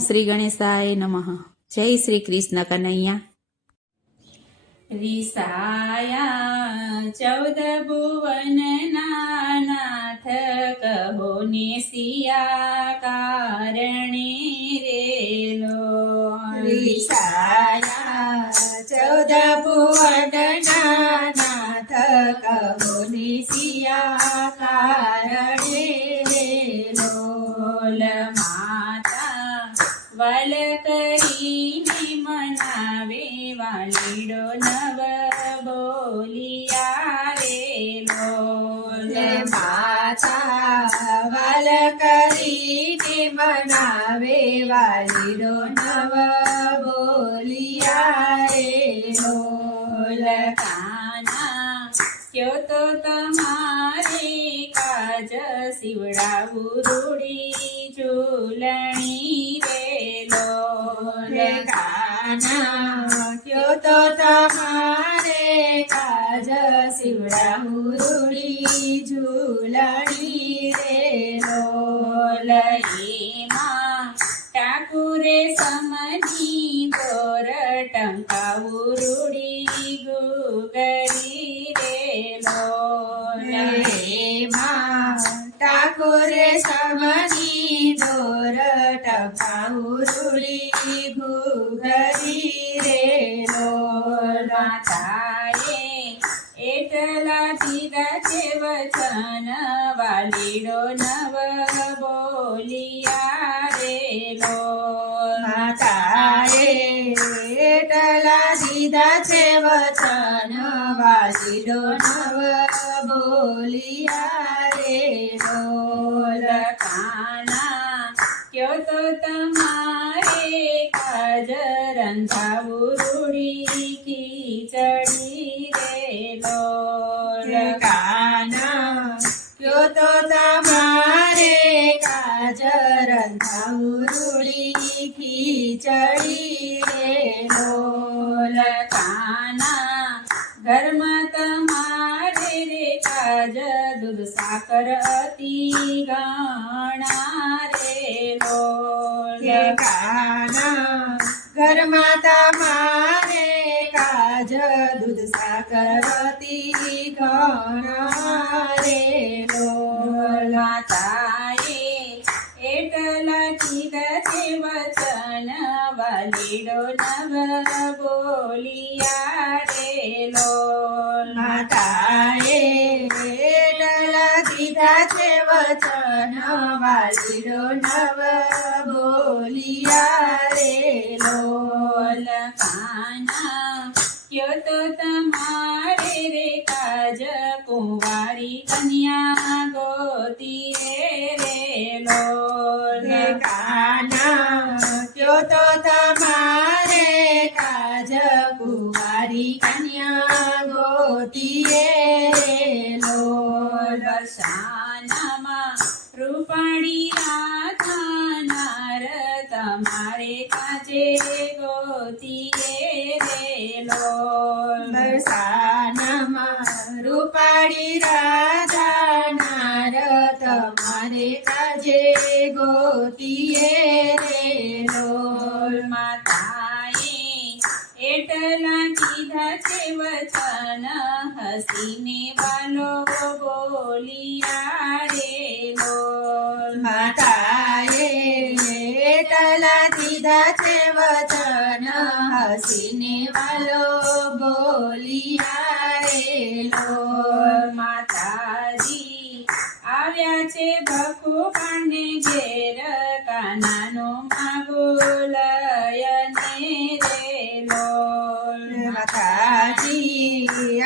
શ્રી ગણેશાય નમઃ. જય શ્રી કૃષ્ણ કનૈયા. વિસાયા 14 ભુવનના નાથ કહો ને સિયા કારણે રેલો. વિસાયા 14 ભુવનના નાથ કહો ને સિયા કારણે રેલો. માતા વાલ કરીને મનાવે વાલીડો નવ બોલિયા રેલો. માતા વાલ કરીને મનાવે વાલીડો નવ બોલિયા રેલો. કાના કયો તો તમારે કાજ શિવડાવું રૂડી ઝૂલણી રેલો. કાના કયો તો તમારે કાજ શિવડાવું રૂડી ઝૂલણી રેલો. એમાં ઠાકુરે સમની દોર ટંકાવું રૂડી ગુગરી રેલો. એમાં ઠાકુરે સમની દોર ટંકાવું રૂડી ગુગરી રેલો. માતાએ એટલા દીધા છે વચન વાલીડો નવ બોલિયા રેલો. માતાએ એટલા દીધા છે વચન વાલીડો નવ બોલિયા રેલો. કાના કયો તો તમારે કાજ રંધાવું રૂડી ખીચડી રેલો. કાના કયો તો તમારે કાજ રંધાવું રૂડી ખીચડી રેલો. કાના ઘરમાં તમારે રે કાજ દૂધ સાકર અતિ ગણા રેલો. કાના ઘરમાં તમારે કાજ દૂધ સાકર અતિ ઘણા રેલો. માતાએ એટલા કીધા છે વચન વાલીડો નવ બોલિયા રેલો. માતાએ એટલા દીધા છે વચન વાલીડો નવ બોલિયા રેલો. કાના કયો તો તમારે રે કાજ કુંવારી કન્યા ગોતીએ રેલો. કાના કયો તો તમારે કાજ કુંવારી કન્યા ગોતીએ રેલો. વરસાનામાં રૂપાળી રાધાનાર તમારે કાજે ગોતીએ રેલો. બરસાનામાં રૂપાળી રાધાનાર તમારે કાજે ગોતીએ રેલો. માતાએ એટલા કીધા છે વચન હસીને વાલો બોલિયા રેલો. માતાએ એટલા દીધા છે વચન હસીને વાલો બોલિયા રેલો. માતાજી આવ્યા છે ભખુબાને ઘેર કાનાનો માગો લયને રેલો. માતાજી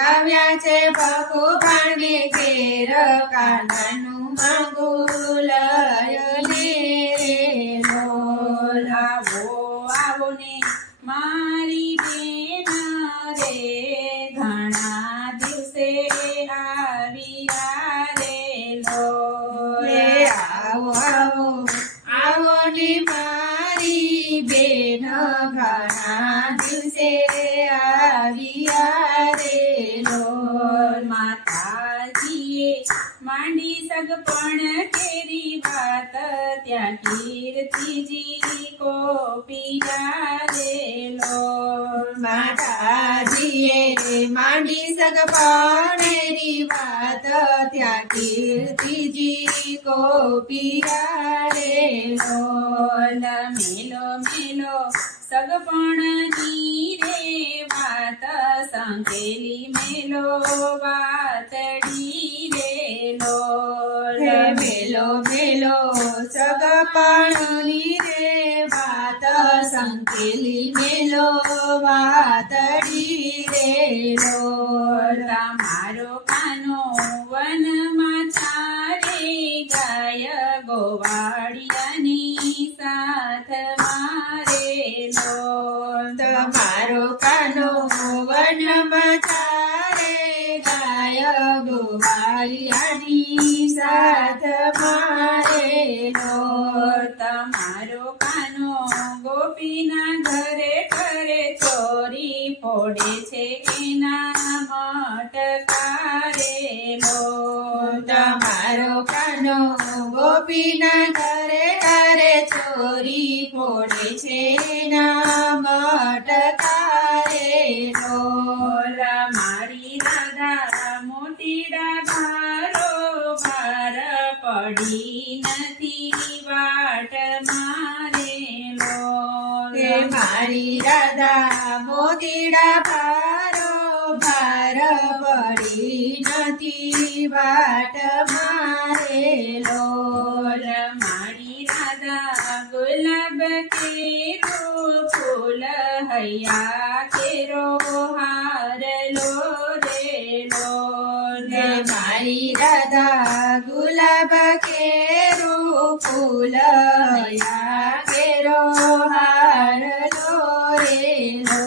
આવ્યા છે ભગવાને ઘેર કાનાનું માંગું લયને રેલો. આવો આવો ને મારી બેન રે ઘણા દિવસે આવ્યા રેલો. આવો આવો આવો ને મારી બેન ઘણા દિવસે આવ્યા રેલો. માતાજીએ માંડી સગપણ કેરી વાત ત્યાં કીર્તિજી કો પિયારેલો. માતાજીએ માંડી સગપણેરી વાત ત્યાં કીર્તિજી કો પિયારેલો. મેલો મેલો સગપણની રે વાત સંકેલી મેલો વાતડી રેલો. મેલો મેલો સગપણની રે વાત સંકેલી મેલો વાતડી રેલો. તમારો કાનો વનમાં ચારે ગાય ગોવાળિયાની સાથ મારેલો. તમારો કાનો વનમાં ચારે ગાય ગોવાળિયાની સાથ મારેલો. તમારો કાનો ગોપીના ઘરે ઘરે ચોરી ફોડે છે એના મટકારેલો. તમારો કાનો ગોપીના ઘરે ઘરે ચોરી ફોડે છે નામ અટકારેલો. મારી રાધા મોતીડા ભારો ભાર પડી નથી વાટ મારેલો. હે મારી રાધા મોતીડા ભારો ભાર પડી નથી વાટ મારેલો. મારી રાધા ગુલાબ કેરો ફૂલ હૈયા કેરો હારલો રેલો. મારી રાધા ગુલાબ કેરું ફૂલ યા કેરો હારલો રેલો.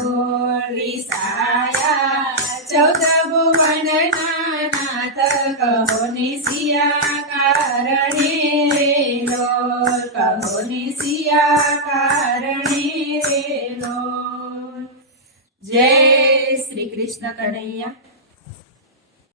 વિસાયા ચૌદ ભુવનના નાથ કહો ને સિયા કારણે રેલો. કહો ને સિયા કારણે રેલો. જય શ્રી કૃષ્ણ કનૈયા.